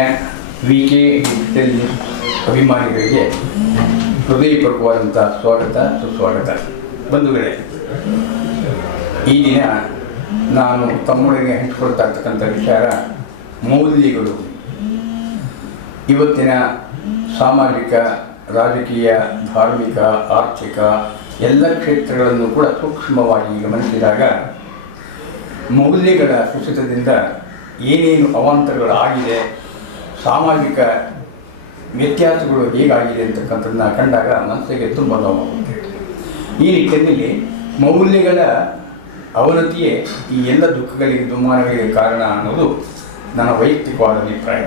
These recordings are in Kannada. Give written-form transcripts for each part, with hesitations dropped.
ಆತ್ಮೀಯ ವಿ.ಕೆ. ಡಿಜಿಟಲ್ ನ್ಯೂಸ್ ಅಭಿಮಾನಿಗಳಿಗೆ ಹೃದಯಪೂರ್ವಕವಾದಂಥ ಸ್ವಾಗತ ಸುಸ್ವಾಗತ. ಬಂಧುಗಳೇ, ಈ ದಿನ ನಾನು ತಮ್ಮೊಳಗೆ ಹಂಚಿಕೊಳ್ತಾ ಇರ್ತಕ್ಕಂಥ ವಿಚಾರ ಮೌಲ್ಯಗಳು. ಇವತ್ತಿನ ಸಾಮಾಜಿಕ, ರಾಜಕೀಯ, ಧಾರ್ಮಿಕ, ಆರ್ಥಿಕ ಎಲ್ಲ ಕ್ಷೇತ್ರಗಳನ್ನು ಕೂಡ ಸೂಕ್ಷ್ಮವಾಗಿ ಗಮನಿಸಿದಾಗ ಮೌಲ್ಯಗಳ ಕುಸಿತದಿಂದ ಏನೇನು ಅವಾಂತರಗಳಾಗಿದೆ, ಸಾಮಾಜಿಕ ವ್ಯತ್ಯಾಸಗಳು ಹೇಗಾಗಿದೆ ಅಂತಕ್ಕಂಥದ್ದನ್ನ ಕಂಡಾಗ ಮನಸ್ಸಿಗೆ ತುಂಬ ನೋವಾಗುತ್ತೆ. ಈ ನಿಟ್ಟಿನಲ್ಲಿ ಮೌಲ್ಯಗಳ ಅವನತಿಯೇ ಈ ಎಲ್ಲ ದುಃಖಗಳಿಗೆ, ದುಮ್ಮಾನಗಳಿಗೆ ಕಾರಣ ಅನ್ನೋದು ನನ್ನ ವೈಯಕ್ತಿಕವಾದ ಅಭಿಪ್ರಾಯ.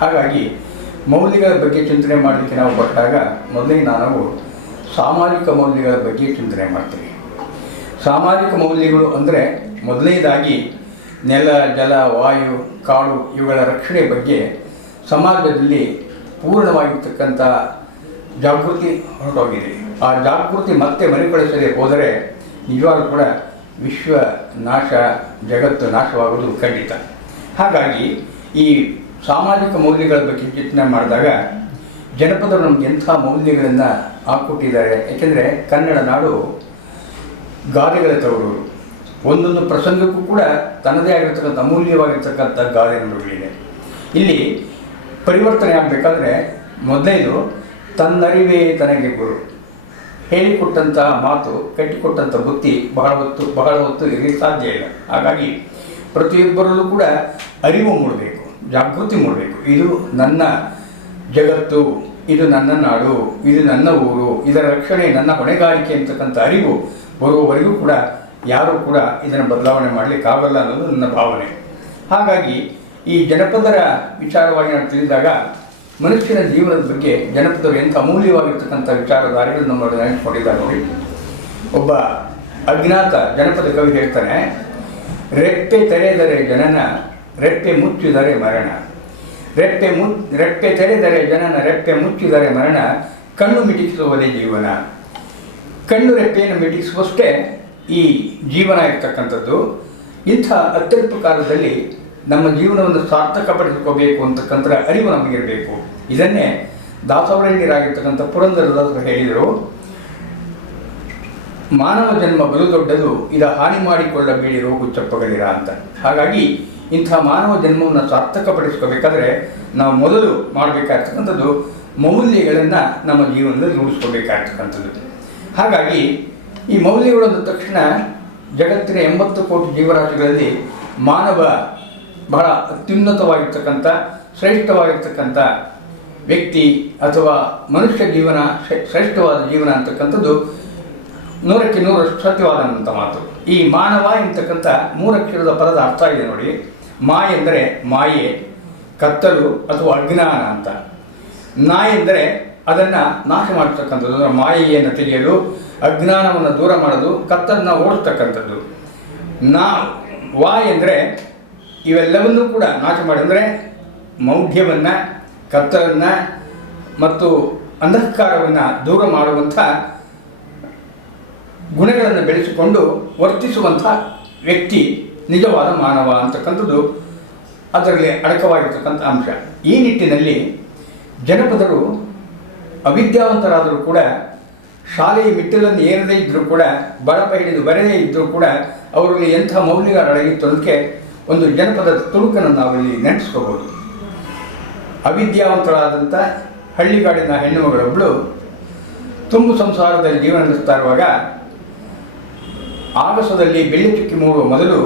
ಹಾಗಾಗಿ ಮೌಲ್ಯಗಳ ಬಗ್ಗೆ ಚಿಂತನೆ ಮಾಡಲಿಕ್ಕೆ ನಾವು ಕೊಟ್ಟಾಗ ಮೊದಲೇ ನಾವು ಸಾಮಾಜಿಕ ಮೌಲ್ಯಗಳ ಬಗ್ಗೆ ಚಿಂತನೆ ಮಾಡ್ತೀವಿ. ಸಾಮಾಜಿಕ ಮೌಲ್ಯಗಳು ಅಂದರೆ ಮೊದಲನೇದಾಗಿ ನೆಲ, ಜಲ, ವಾಯು, ಕಾಡು ಇವುಗಳ ರಕ್ಷಣೆ ಬಗ್ಗೆ ಸಮಾಜದಲ್ಲಿ ಪೂರ್ಣವಾಗಿರ್ತಕ್ಕಂಥ ಜಾಗೃತಿ ಹೊರಟೋಗಿದೆ. ಆ ಜಾಗೃತಿ ಮತ್ತೆ ಮರುಕಳಿಸದೆ ಹೋದರೆ ನಿಜವಾಗ್ಲೂ ಕೂಡ ವಿಶ್ವ ನಾಶ, ಜಗತ್ತು ನಾಶವಾಗುವುದು ಖಂಡಿತ. ಹಾಗಾಗಿ ಈ ಸಾಮಾಜಿಕ ಮೌಲ್ಯಗಳ ಬಗ್ಗೆ ಚಿಂತನೆ ಮಾಡಿದಾಗ ಜನಪದರು ನಮ್ಗೆ ಎಂಥ ಮೌಲ್ಯಗಳನ್ನು ಹಾಕ್ಕೊಟ್ಟಿದ್ದಾರೆ. ಏಕೆಂದರೆ ಕನ್ನಡ ನಾಡು ಗಾದೆಗಳ ತವರೂರು. ಒಂದೊಂದು ಪ್ರಸಂಗಕ್ಕೂ ಕೂಡ ತನ್ನದೇ ಆಗಿರ್ತಕ್ಕಂಥ ಅಮೂಲ್ಯವಾಗಿರ್ತಕ್ಕಂಥ ಗಾದೆ ನುಡಿಗಳಿದೆ. ಇಲ್ಲಿ ಪರಿವರ್ತನೆ ಆಗಬೇಕಾದ್ರೆ ಮೊದಲನೇದು ತನ್ನರಿವೇ ತನಗೆ ಗುರು. ಹೇಳಿಕೊಟ್ಟಂಥ ಮಾತು, ಕಟ್ಟಿಕೊಟ್ಟಂಥ ಬುತ್ತಿ ಬಹಳ ಹೊತ್ತು ಇರಲಿಕ್ಕೆ ಸಾಧ್ಯ ಇಲ್ಲ. ಹಾಗಾಗಿ ಪ್ರತಿಯೊಬ್ಬರಲ್ಲೂ ಕೂಡ ಅರಿವು ಮೂಡಬೇಕು, ಜಾಗೃತಿ ಮೂಡಬೇಕು. ಇದು ನನ್ನ ಜಗತ್ತು, ಇದು ನನ್ನ ನಾಡು, ಇದು ನನ್ನ ಊರು, ಇದರ ರಕ್ಷಣೆ ನನ್ನ ಹೊಣೆಗಾರಿಕೆ ಅಂತಕ್ಕಂಥ ಅರಿವು ಬರುವವರೆಗೂ ಕೂಡ ಯಾರೂ ಕೂಡ ಇದನ್ನು ಬದಲಾವಣೆ ಮಾಡಲಿಕ್ಕಾಗಲ್ಲ ಅನ್ನೋದು ನನ್ನ ಭಾವನೆ. ಹಾಗಾಗಿ ಈ ಜನಪದರ ವಿಚಾರವಾಗಿ ನಾನು ತಿಳಿದಾಗ ಮನುಷ್ಯನ ಜೀವನದ ಬಗ್ಗೆ ಜನಪದರು ಎಂಥ ಅಮೂಲ್ಯವಾಗಿರ್ತಕ್ಕಂಥ ವಿಚಾರಧಾರೆಗಳನ್ನು ನೋಡಿ ನೆನೆಸ್ಕೊಂಡಿದ್ದಾರೆ. ನೋಡಿ, ಒಬ್ಬ ಅಜ್ಞಾತ ಜನಪದ ಕವಿ ಹೇಳ್ತಾನೆ, ರೆಪ್ಪೆ ತೆರೆದರೆ ಜನನ, ರೆಪ್ಪೆ ಮುಚ್ಚಿದರೆ ಮರಣ. ರೆಪ್ಪೆ ತೆರೆದರೆ ಜನನ, ರೆಪ್ಪೆ ಮುಚ್ಚಿದರೆ ಮರಣ. ಕಣ್ಣು ಮಿಟಿಸುವುದೇ ಜೀವನ. ಕಣ್ಣು ರೆಪ್ಪೆಯನ್ನು ಮಿಟಿಸುವಷ್ಟೇ ಈ ಜೀವನ ಇರ್ತಕ್ಕಂಥದ್ದು. ಇಂಥ ಅತ್ಯಲ್ಪ ಕಾಲದಲ್ಲಿ ನಮ್ಮ ಜೀವನವನ್ನು ಸಾರ್ಥಕಪಡಿಸಿಕೋಬೇಕು ಅಂತಕ್ಕಂಥ ಅರಿವು ನಮಗಿರಬೇಕು. ಇದನ್ನೇ ದಾಸವರೇಣ್ಯರಾಗಿರ್ತಕ್ಕಂಥ ಪುರಂದರದಾಸರು ಹೇಳಿದರು, ಮಾನವ ಜನ್ಮ ಬಲು ದೊಡ್ಡದು, ಇದ ಹಾನಿ ಮಾಡಿಕೊಳ್ಳಬೇಡಿರೋ ಹುಚ್ಚಪ್ಪಗಳಿರ ಅಂತ. ಹಾಗಾಗಿ ಇಂಥ ಮಾನವ ಜನ್ಮವನ್ನು ಸಾರ್ಥಕಪಡಿಸ್ಕೋಬೇಕಾದ್ರೆ ನಾವು ಮೊದಲು ಮಾಡಬೇಕಾಗಿರ್ತಕ್ಕಂಥದ್ದು ಮೌಲ್ಯಗಳನ್ನು ನಮ್ಮ ಜೀವನದಲ್ಲಿ ರೂಢಿಸ್ಕೋಬೇಕಾಗಿರ್ತಕ್ಕಂಥದ್ದು. ಹಾಗಾಗಿ ಈ ಮೌಲ್ಯಗಳು ಅಂದ ತಕ್ಷಣ ಜಗತ್ತಿನ 80 ಕೋಟಿ ಜೀವರಾಶಿಗಳಲ್ಲಿ ಮಾನವ ಬಹಳ ಅತ್ಯುನ್ನತವಾಗಿರ್ತಕ್ಕಂಥ, ಶ್ರೇಷ್ಠವಾಗಿರ್ತಕ್ಕಂಥ ವ್ಯಕ್ತಿ ಅಥವಾ ಮನುಷ್ಯ ಜೀವನ ಶ್ರೇಷ್ಠವಾದ ಜೀವನ ಅಂತಕ್ಕಂಥದ್ದು 100ಕ್ಕೆ 100 ಸತ್ಯವಾದಂಥ ಮಾತು. ಈ ಮಾನವ ಎಂತಕ್ಕಂಥ 3 ಅಕ್ಷರದ ಪದದ ಅರ್ಥ ಇದೆ ನೋಡಿ. ಮಾ ಎಂದರೆ ಮಾಯೆ, ಕತ್ತಲು ಅಥವಾ ಅಜ್ಞಾನ ಅಂತ. ನಾ ಎಂದರೆ ಅದನ್ನು ನಾಶ ಮಾಡತಕ್ಕಂಥದ್ದು, ಅಂದರೆ ಮಾಯೆಯನ್ನು ತೆಗೆಯಲು, ಅಜ್ಞಾನವನ್ನು ದೂರ ಮಾಡೋದು, ಕತ್ತಲನ್ನು ಓಡಿಸ್ತಕ್ಕಂಥದ್ದು. ವಾ ಎಂದರೆ ಇವೆಲ್ಲವನ್ನೂ ಕೂಡ ನಾಶ ಮಾಡಿ, ಅಂದರೆ ಮೌಢ್ಯವನ್ನು, ಕತ್ತಲನ್ನು ಮತ್ತು ಅಂಧಕಾರವನ್ನು ದೂರ ಮಾಡುವಂಥ ಗುಣಗಳನ್ನು ಬೆಳೆಸಿಕೊಂಡು ವರ್ತಿಸುವಂಥ ವ್ಯಕ್ತಿ ನಿಜವಾದ ಮಾನವ ಅಂತಕ್ಕಂಥದ್ದು ಅದರಲ್ಲಿ ಅಡಕವಾಗಿರ್ತಕ್ಕಂಥ ಅಂಶ. ಈ ನಿಟ್ಟಿನಲ್ಲಿ ಜನಪದರು ಅವಿದ್ಯಾವಂತರಾದರೂ ಕೂಡ, ಶಾಲೆಯ ಮೆಟ್ಟಿಲನ್ನು ಏರದೇ ಇದ್ದರೂ ಕೂಡ, ಬಳಪ ಹಿಡಿದು ಬರದೇ ಇದ್ದರೂ ಕೂಡ ಅವರಲ್ಲಿ ಎಂಥ ಮೌಲ್ಯಗಳು ಅಡಗಿತ್ತು ಅನ್ನೋದಕ್ಕೆ ಒಂದು ಜನಪದ ತುಣುಕನ್ನು ನಾವಿಲ್ಲಿ ನೆನೆಸ್ಕೋಬೋದು. ಅವಿದ್ಯಾವಂತರಾದಂಥ ಹಳ್ಳಿಗಾಡಿನ ಹೆಣ್ಣುಮಗಳೊಬ್ಬಳು ತುಂಬು ಸಂಸಾರದಲ್ಲಿ ಜೀವನ ನಡೆಸ್ತಾ ಇರುವಾಗ ಆಗಸದಲ್ಲಿ ಬೆಳ್ಳಿ ಚುಕ್ಕಿ ಮೂಡುವ ಮೊದಲು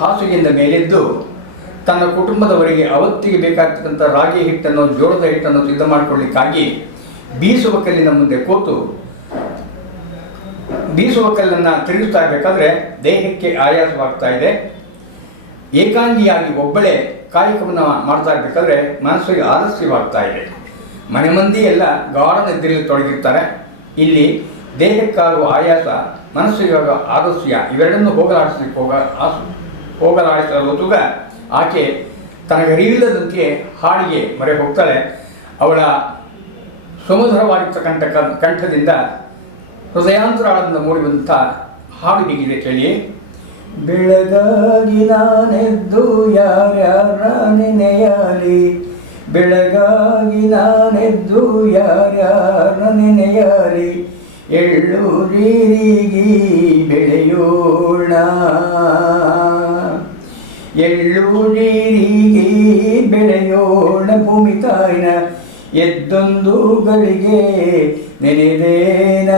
ಹಾಸಿಗೆಯಿಂದ ಮೇಲೆದ್ದು ತನ್ನ ಕುಟುಂಬದವರಿಗೆ ಅವತ್ತಿಗೆ ಬೇಕಾಗ್ತಕ್ಕಂಥ ರಾಗಿ ಹಿಟ್ಟನ್ನು, ಜೋಳದ ಹಿಟ್ಟನ್ನು ಸಿದ್ಧ ಮಾಡಿಕೊಳ್ಳಿಕ್ಕಾಗಿ ಬೀಸುವ ಕಲ್ಲಿನ ಮುಂದೆ ಕೂತು ಬೀಸುವ ಕಲ್ಲನ್ನು ತಿರುಗಿಸ್ತಾ ಇರಬೇಕಾದ್ರೆ ದೇಹಕ್ಕೆ ಆಯಾಸವಾಗ್ತಾ ಇದೆ. ಏಕಾಂಗಿಯಾಗಿ ಒಬ್ಬಳೇ ಕಾಯಕವನ್ನು ಮಾಡ್ತಾ ಇರಬೇಕಾದ್ರೆ ಮನಸ್ಸಿಗೆ ಆಲಸ್ಯವಾಗ್ತಾ ಇದೆ. ಮನೆ ಮಂದಿ ಎಲ್ಲ ಗಾಢ ನಿದ್ರೆಯಲ್ಲಿ ತೊಡಗಿರ್ತಾರೆ. ಇಲ್ಲಿ ದೇಹಕ್ಕಾಗುವ ಆಯಾಸ, ಮನಸ್ಸಿಗಾಗ ಆಲಸ್ಯ ಇವೆರಡನ್ನು ಹೋಗಲಾಡಿಸುವ ಆಕೆ ತನಗರಿವಿಲ್ಲದಂತೆ ಹಾಡಿಗೆ ಮೊರೆ ಹೋಗ್ತಾಳೆ. ಅವಳ ಸುಮಧುರವಾಗಿರ್ತಕ್ಕಂಥ ಕಂಠದಿಂದ ಹೃದಯಾಂತರಾಳದಿಂದ ಮೂಡಿಬಂಥ ಹಾಡು ಹೀಗಿದೆ ಕೇಳಿ. ಬೆಳಗಾಗಿ ನಾನೆದ್ದು ಯಾರ್ಯಾರ ನೆನೆಯಲಿ, ಬೆಳಗಾಗಿ ನಾನೆದ್ದು ಯಾರ್ಯಾರ ನೆನೆಯಲಿ ಎಳ್ಳು ರೀರಿಗೆ ಬೆಳೆಯೋಣ ಎಳ್ಳು ರೀರಿಗೆ ಬೆಳೆಯೋಣ ಭೂಮಿ ತಾಯಿನ ಎದ್ದೊಂದು ಗಳಿಗೆ ನೆನೆದೇನ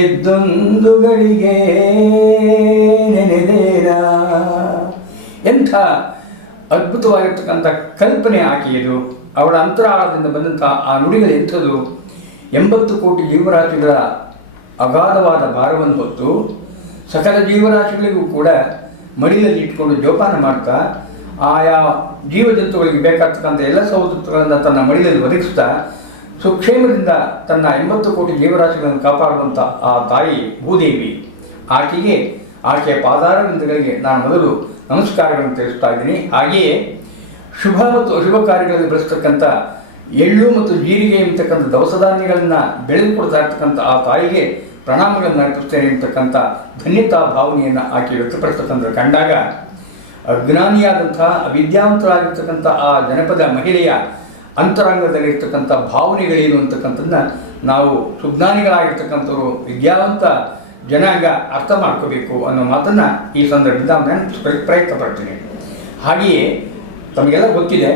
ಎದ್ದೊಂದು ಗಳಿಗೆ ನೆನೆದೇನ. ಎಂಥ ಅದ್ಭುತವಾಗಿರ್ತಕ್ಕಂಥ ಕಲ್ಪನೆ ಆಕೆಯದು. ಅವಳ ಅಂತರಾಳದಿಂದ ಬಂದಂಥ ಆ ನುಡಿಗಳು ಎಂಥದ್ದು. 80 ಕೋಟಿ ಜೀವರಾಶಿಗಳ ಅಗಾಧವಾದ ಭಾರವನ್ನು ಹೊತ್ತು ಸಕಲ ಜೀವರಾಶಿಗಳಿಗೂ ಕೂಡ ಮಡಿಲಲ್ಲಿ ಇಟ್ಕೊಂಡು ಜೋಪಾನ ಮಾಡ್ತಾ ಆಯಾ ಜೀವಜಂತುಗಳಿಗೆ ಬೇಕಾಗ್ತಕ್ಕಂಥ ಎಲ್ಲ ಸವಲತ್ತುಗಳನ್ನು ತನ್ನ ಮಡಿಲಲ್ಲಿ ಒದಗಿಸ್ತಾ ಸುಕ್ಷೇಮದಿಂದ ತನ್ನ 80 ಕೋಟಿ ಜೀವರಾಶಿಗಳನ್ನು ಕಾಪಾಡುವಂಥ ಆ ತಾಯಿ ಭೂದೇವಿ, ಆಕೆಯ ಪಾದಾರವಿಂದಗಳಿಗೆ ನಾನು ಮೊದಲು ನಮಸ್ಕಾರಗಳನ್ನು ತಿಳಿಸ್ತಾ ಇದ್ದೀನಿ. ಹಾಗೆಯೇ ಶುಭ ಮತ್ತು ಅಶುಭ ಕಾರ್ಯಗಳಲ್ಲಿ ಬಳಸ್ತಕ್ಕಂಥ ಎಳ್ಳು ಮತ್ತು ಜೀರಿಗೆ ಎಂಬತಕ್ಕಂಥ ದವಸ ಧಾನ್ಯಗಳನ್ನು ಬೆಳೆದುಕೊಡ್ತಾ ಇರ್ತಕ್ಕಂಥ ಆ ತಾಯಿಗೆ ಪ್ರಣಾಮಗಳನ್ನು ಅರ್ಪಿಸ್ತೇನೆ ಎಂಬತಕ್ಕಂಥ ಧನ್ಯತಾ ಭಾವನೆಯನ್ನು ಆಕೆ ವ್ಯಕ್ತಪಡಿಸ್ತಕ್ಕಂಥ ಕಂಡಾಗ ಅಜ್ಞಾನಿಯಾದಂಥ ಅವಿದ್ಯಾವಂತರಾಗಿರ್ತಕ್ಕಂಥ ಆ ಜನಪದ ಮಹಿಳೆಯ ಅಂತರಂಗದಲ್ಲಿರ್ತಕ್ಕಂಥ ಭಾವನೆಗಳೇನು ಅಂತಕ್ಕಂಥದ್ದನ್ನ ನಾವು ಸುಜ್ಞಾನಿಗಳಾಗಿರ್ತಕ್ಕಂಥವ್ರು ವಿದ್ಯಾವಂತ ಜನಾಂಗ ಅರ್ಥ ಮಾಡ್ಕೋಬೇಕು ಅನ್ನೋ ಮಾತನ್ನು ಈ ಸಂದರ್ಭದಿಂದ ನಾನು ಪ್ರಯತ್ನ ಪಡ್ತೀನಿ. ಹಾಗೆಯೇ ತಮಗೆಲ್ಲ ಗೊತ್ತಿದೆ,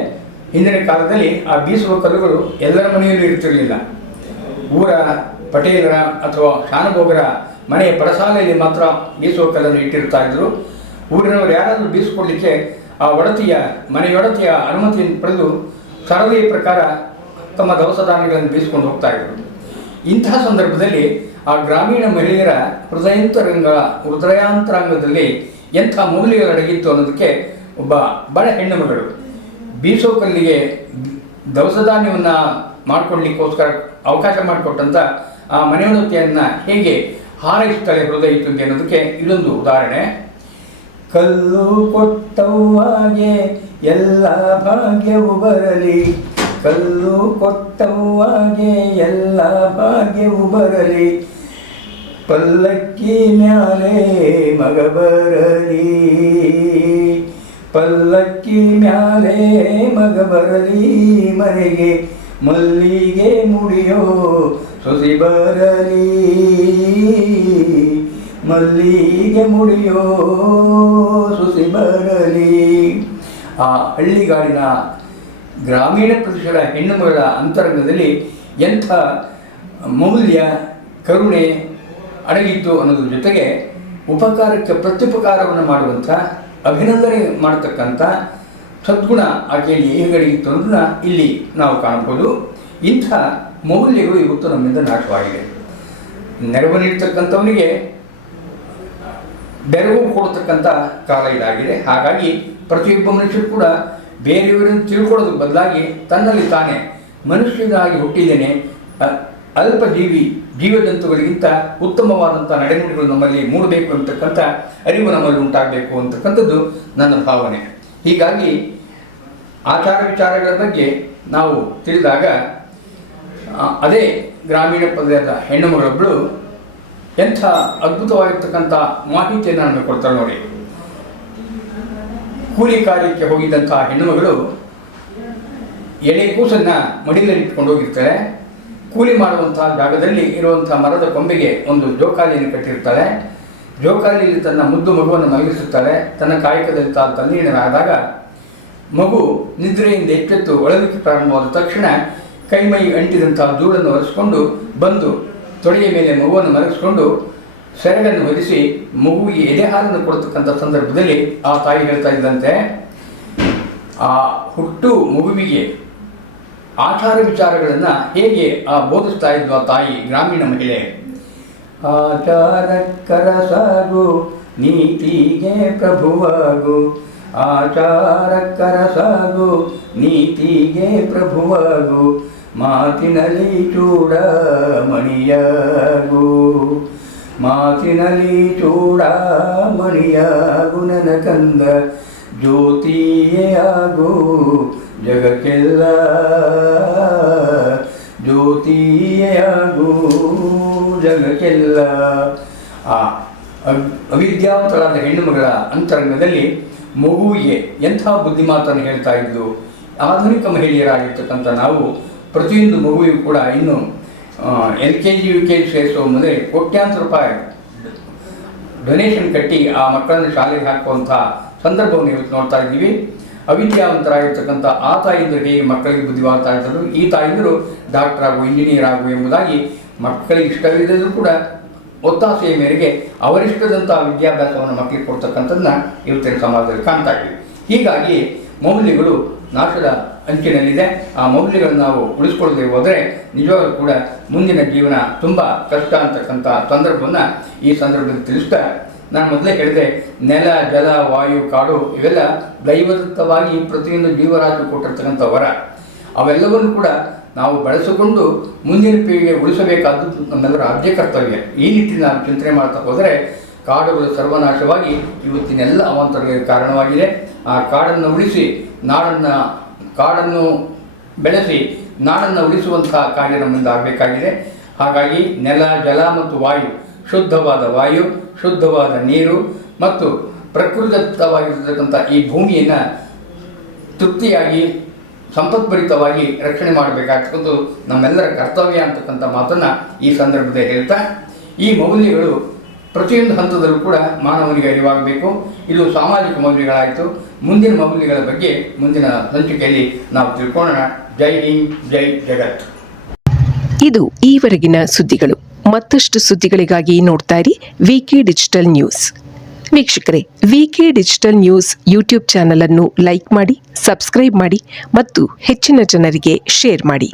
ಹಿಂದಿನ ಕಾಲದಲ್ಲಿ ಆ ಬೀಸುವ ಕಲ್ಲುಗಳು ಎಲ್ಲರ ಮನೆಯಲ್ಲೂ ಇರ್ತಿರಲಿಲ್ಲ. ಊರ ಪಟೇಲರ ಅಥವಾ ಶಾನುಭೋಗರ ಮನೆಯ ಪಡಸಾಲೆಯಲ್ಲಿ ಮಾತ್ರ ಬೀಸುವ ಕಲ್ಲನ್ನು ಇಟ್ಟಿರ್ತಾ ಇದ್ರು. ಊರಿನವರು ಯಾರಾದರೂ ಬೀಸಿಕೊಡ್ಲಿಕ್ಕೆ ಆ ಮನೆಯೊಡತಿಯ ಅನುಮತಿಯನ್ನು ಪಡೆದು ಸರದಿಯ ಪ್ರಕಾರ ತಮ್ಮ ದವಸ ಧಾನ್ಯಗಳನ್ನು ಬೀಸಿಕೊಂಡು ಹೋಗ್ತಾ ಇದ್ರು. ಇಂತಹ ಸಂದರ್ಭದಲ್ಲಿ ಆ ಗ್ರಾಮೀಣ ಮಹಿಳೆಯರ ಹೃದಯಾಂತರಾಂಗದಲ್ಲಿ ಎಂಥ ಮೌಲ್ಯಗಳಡಗಿತ್ತು ಅನ್ನೋದಕ್ಕೆ ಒಬ್ಬ ಬಡ ಹೆಣ್ಣು ಮಗಳು ಬೀಸೋ ಕಲ್ಲಿಗೆ ದವಸ ಧಾನ್ಯವನ್ನು ಮಾಡಿಕೊಡ್ಲಿಕ್ಕೋಸ್ಕರ ಅವಕಾಶ ಮಾಡಿಕೊಟ್ಟಂಥ ಆ ಮನೆಯೊಡತಿಯನ್ನು ಹೇಗೆ ಹಾರೈಸ್ತಾಳೆ ಹೃದಯ ತುಂಬಿ ಅನ್ನೋದಕ್ಕೆ ಇದೊಂದು ಉದಾಹರಣೆ. ಕಲ್ಲು ಕೊಟ್ಟವ್ವಾಗೆ ಎಲ್ಲ ಭಾಗ್ಯವು ಬರಲಿ, ಕಲ್ಲು ಕೊಟ್ಟವ್ವಾಗೆ ಎಲ್ಲ ಭಾಗ್ಯವು ಬರಲಿ, ಪಲ್ಲಕ್ಕಿ ಮ್ಯಾಲೆ ಮಗ ಬರಲಿ, ಪಲ್ಲಕ್ಕಿ ಮ್ಯಾಲೆ ಮಗ ಬರಲಿ, ಮನೆಗೆ ಮಲ್ಲಿಗೆ ಮುಡಿಯೋ ಸೊಸಿ ಬರಲಿ, ಮಲ್ಲಿಗೆ ಮುಡಿಯೋ ಸೊಸಿ ಬರಲಿ. ಆ ಹಳ್ಳಿಗಾಡಿನ ಗ್ರಾಮೀಣ ಪ್ರದೇಶದ ಹೆಣ್ಣುಮಗಳ ಅಂತರಂಗದಲ್ಲಿ ಎಂಥ ಮೌಲ್ಯ ಕರುಣೆ ಅಡಗಿತ್ತು ಅನ್ನೋದ್ರ ಜೊತೆಗೆ ಉಪಕಾರಕ್ಕೆ ಪ್ರತ್ಯುಪಕಾರವನ್ನು ಮಾಡುವಂಥ ಅಭಿನಂದನೆ ಮಾಡತಕ್ಕಂಥ ಸದ್ಗುಣ ಆಕೆಯಲ್ಲಿ ಹೇಗಡಗಿತ್ತು ಅನ್ನೋದನ್ನ ಇಲ್ಲಿ ನಾವು ಕಾಣಬಹುದು. ಇಂಥ ಮೌಲ್ಯಗಳು ಇವತ್ತು ನಮ್ಮಿಂದ ನಾಶವಾಗಿದೆ. ನೆರವು ನೀಡ್ತಕ್ಕಂಥವನಿಗೆ ಬೆರವು ಕೊಡ್ತಕ್ಕಂಥ ಕಾಲ ಇದಾಗಿದೆ. ಹಾಗಾಗಿ ಪ್ರತಿಯೊಬ್ಬ ಮನುಷ್ಯರು ಕೂಡ ಬೇರೆಯವರನ್ನು ತಿಳ್ಕೊಳ್ಳೋದ್ರ ಬದಲಾಗಿ ತನ್ನಲ್ಲಿ ತಾನೇ ಮನುಷ್ಯನಾಗಿ ಹುಟ್ಟಿದ್ದೇನೆ, ಅಲ್ಪ ಜೀವಜಂತುಗಳಿಗಿಂತ ಉತ್ತಮವಾದಂಥ ನಡೆನುಡಿಗಳು ನಮ್ಮಲ್ಲಿ ಮೂಡಬೇಕು ಅಂತಕ್ಕಂಥ ಅರಿವು ನಮ್ಮಲ್ಲಿ ಉಂಟಾಗಬೇಕು ಅಂತಕ್ಕಂಥದ್ದು ನನ್ನ ಭಾವನೆ. ಹೀಗಾಗಿ ಆಚಾರ ವಿಚಾರಗಳ ಬಗ್ಗೆ ನಾವು ತಿಳಿದಾಗ ಅದೇ ಗ್ರಾಮೀಣ ಪ್ರದೇಶದ ಹೆಣ್ಣು ಮಗಳೊಬ್ಬಳು ಎಂಥ ಅದ್ಭುತವಾಗಿರ್ತಕ್ಕಂಥ ಮಾಹಿತಿಯನ್ನು ನಮಗೆ ಕೊಡ್ತಾರೆ ನೋಡಿ. ಕೂಲಿ ಕಾರ್ಯಕ್ಕೆ ಹೋಗಿದ್ದಂಥ ಹೆಣ್ಣುಮಗಳು ಎಳೆ ಕೂಸನ್ನು ಮಡಿಲಲ್ಲಿ ಇಟ್ಕೊಂಡು ಹೋಗಿರ್ತಾಳೆ. ಕೂಲಿ ಮಾಡುವಂಥ ಜಾಗದಲ್ಲಿ ಇರುವಂಥ ಮರದ ಕೊಂಬೆಗೆ ಒಂದು ಜೋಕಾಲಿಯನ್ನು ಕಟ್ಟಿರ್ತಾಳೆ. ಜೋಕಾಲಿಯಲ್ಲಿ ತನ್ನ ಮುದ್ದು ಮಗುವನ್ನು ಮಲಗಿಸುತ್ತಾಳೆ. ತನ್ನ ಕಾಯಕದಲ್ಲಿ ತಾನು ತಲ್ಲೀನರಾದಾಗ ಮಗು ನಿದ್ರೆಯಿಂದ ಎಚ್ಚೆತ್ತು ಒಳಲಿಕ್ಕೆ ಪ್ರಾರಂಭವಾದ ತಕ್ಷಣ ಕೈಮೈ ಅಂಟಿದಂಥ ಧೂಳನ್ನು ಒರೆಸ್ಕೊಂಡು ಬಂದು ತೊಡೆಯ ಮೇಲೆ ಮಗುವನ್ನು ಮಲಗಿಸ್ಕೊಂಡು ಸೆರಗನ್ನು ಹೊದಿಸಿ ಮಗುವಿಗೆ ಎದೆ ಹಾಲನ್ನು ಕೊಡ್ತಕ್ಕಂಥ ಸಂದರ್ಭದಲ್ಲಿ ಆ ತಾಯಿ ಹೇಳ್ತಾ ಇದ್ದಂತೆ, ಆ ಹುಟ್ಟು ಮಗುವಿಗೆ ಆಚಾರ ವಿಚಾರಗಳನ್ನು ಹೇಗೆ ಬೋಧಿಸ್ತಾ ಇದ್ವು ಆ ತಾಯಿ ಗ್ರಾಮೀಣ ಮಹಿಳೆ. ಆಚಾರಕ್ಕರ ಸಾಗು ನೀತಿಗೆ ಪ್ರಭುವಾಗು, ಆಚಾರಕ್ಕರ ಸಾಗು ನೀತಿಗೆ ಪ್ರಭುವಾಗು, ಮಾತಿನಲ್ಲಿ ಚೂಡ ಮಣಿಯಾಗು, ಮಾತಿನಲ್ಲಿ ಚೂಡ ಮಣಿಯಾಗು, ನನ್ನ ಕಂದ ಜ್ಯೋತಿಯೇ ಆಗು ಜಗಕ್ಕೆಲ್ಲ, ಜ್ಯೋತಿಯೇ ಆಗು ಜಗಕ್ಕೆಲ್ಲ. ಆ ಅವಿದ್ಯಾವಂತರಾದ ಹೆಣ್ಣುಮಗಳ ಅಂತರಂಗದಲ್ಲಿ ಮಗುವಿಗೆ ಎಂಥ ಬುದ್ಧಿಮಾತನ್ನು ಹೇಳ್ತಾ ಇದ್ದು. ಆಧುನಿಕ ಮಹಿಳೆಯರಾಗಿರ್ತಕ್ಕಂಥ ನಾವು ಪ್ರತಿಯೊಂದು ಮಗುವಿಗೂ ಕೂಡ ಇನ್ನು LKG UKG ಸೇರಿಸುವ ಮೊದಲೇ ಕೋಟ್ಯಾಂತರ ರೂಪಾಯಿ ಡೊನೇಷನ್ ಕಟ್ಟಿ ಆ ಮಕ್ಕಳನ್ನು ಶಾಲೆಗೆ ಹಾಕುವಂಥ ಸಂದರ್ಭವನ್ನು ಇವತ್ತು ನೋಡ್ತಾ ಇದ್ದೀವಿ. ಅವಿದ್ಯಾವಂತರಾಗಿರ್ತಕ್ಕಂಥ ಆ ತಾಯಿಂದರು ಹೇಗೆ ಮಕ್ಕಳಿಗೆ ಬುದ್ಧಿವಾಗ್ತಾ ಇದ್ದರು, ಈ ತಾಯಿಂದರು ಡಾಕ್ಟರ್ ಆಗು, ಇಂಜಿನಿಯರ್ ಆಗು ಎಂಬುದಾಗಿ ಮಕ್ಕಳಿಗೆ ಇಷ್ಟವಿಲ್ಲದರೂ ಕೂಡ ಒತ್ತಾಸೆಯ ಮೇರೆಗೆ ಅವರಿಷ್ಟದಂಥ ವಿದ್ಯಾಭ್ಯಾಸವನ್ನು ಮಕ್ಕಳಿಗೆ ಕೊಡ್ತಕ್ಕಂಥದ್ದನ್ನ ಇವತ್ತಿನ ಸಮಾಜದಲ್ಲಿ ಕಾಣ್ತಾ ಇದ್ದೀವಿ. ಹೀಗಾಗಿ ಮೌಲ್ಯಗಳು ನಾಶದ ಅಂಚಿನಲ್ಲಿದೆ. ಆ ಮೌಲ್ಯಗಳನ್ನು ನಾವು ಉಳಿಸ್ಕೊಳ್ಳದೆ ಹೋದರೆ ನಿಜವಾಗ್ಲೂ ಕೂಡ ಮುಂದಿನ ಜೀವನ ತುಂಬ ಕಷ್ಟ ಅಂತಕ್ಕಂಥ ಸಂದರ್ಭವನ್ನು ಈ ಸಂದರ್ಭದಲ್ಲಿ ತಿಳಿಸ್ತಾ, ನಾನು ಮೊದಲೇ ಹೇಳಿದೆ, ನೆಲ, ಜಲ, ವಾಯು, ಕಾಡು ಇವೆಲ್ಲ ದೈವದತ್ತವಾಗಿ ಪ್ರತಿಯೊಂದು ಜೀವರಾಶಿ ಕೊಟ್ಟಿರ್ತಕ್ಕಂಥ ವರ. ಅವೆಲ್ಲವನ್ನು ಕೂಡ ನಾವು ಬಳಸಿಕೊಂಡು ಮುಂದಿನ ಪೀಳಿಗೆ ಉಳಿಸಬೇಕಾದದ್ದು ನಮ್ಮೆಲ್ಲರ ಆದ್ಯ ಕರ್ತವ್ಯ. ಈ ನಿಟ್ಟಿನಲ್ಲಿ ನಾವು ಚಿಂತನೆ ಮಾಡ್ತಾ ಹೋದರೆ ಕಾಡುಗಳು ಸರ್ವನಾಶವಾಗಿ ಇವತ್ತಿನೆಲ್ಲ ಅವಾಂತರಗಳಿಗೆ ಕಾರಣವಾಗಿದೆ. ಆ ಕಾಡನ್ನು ಉಳಿಸಿ ಕಾಡನ್ನು ಬೆಳೆಸಿ ನಾಡನ್ನು ಉಳಿಸುವಂತಹ ಕಾರ್ಯ ನಮ್ಮಿಂದ ಆಗಬೇಕಾಗಿದೆ. ಹಾಗಾಗಿ ನೆಲ, ಜಲ ಮತ್ತು ವಾಯು, ಶುದ್ಧವಾದ ವಾಯು, ಶುದ್ಧವಾದ ನೀರು ಮತ್ತು ಪ್ರಕೃತಿದತ್ತವಾಗಿರ್ತಕ್ಕಂಥ ಈ ಭೂಮಿಯನ್ನು ತೃಪ್ತಿಯಾಗಿ ಸಂಪತ್ಭರಿತವಾಗಿ ರಕ್ಷಣೆ ಮಾಡಬೇಕಾಗ್ತಕ್ಕಂಥ ನಮ್ಮೆಲ್ಲರ ಕರ್ತವ್ಯ ಅಂತಕ್ಕಂಥ ಮಾತನ್ನು ಈ ಸಂದರ್ಭದಲ್ಲಿ ಹೇಳ್ತಾ, ಈ ಮೌಲ್ಯಗಳು ಪ್ರತಿಯೊಂದು ಹಂತದಲ್ಲೂ ಕೂಡ ಮಾನವನಿಗೆ ಅರಿವಾಗಬೇಕು. ಇದು ಸಾಮಾಜಿಕ ಮೌಲ್ಯಗಳಾಯಿತು. ಮುಂದಿನ ಮೌಲ್ಯಗಳ ಬಗ್ಗೆ ಮುಂದಿನ ಸಂಚಿಕೆಯಲ್ಲಿ ನಾವು ತಿಳ್ಕೊಳ್ಳೋಣ. ಜೈ ಹಿಂದ್, ಜೈ ಜಗತ್. ಇದು ಈವರೆಗಿನ ಸುದ್ದಿಗಳು. ಮತ್ತಷ್ಟು ಸುದ್ದಿಗಳಿಗಾಗಿ ನೋಡ್ತಾ ಇರಿ VK ಡಿಜಿಟಲ್ ನ್ಯೂಸ್. ವೀಕ್ಷಕರೇ, VK digital news YouTube channel ಅನ್ನು ಲೈಕ್ ಮಾಡಿ, ಸಬ್ಸ್ಕ್ರೈಬ್ ಮಾಡಿ ಮತ್ತು ಹೆಚ್ಚಿನ ಜನರಿಗೆ ಶೇರ್ ಮಾಡಿ.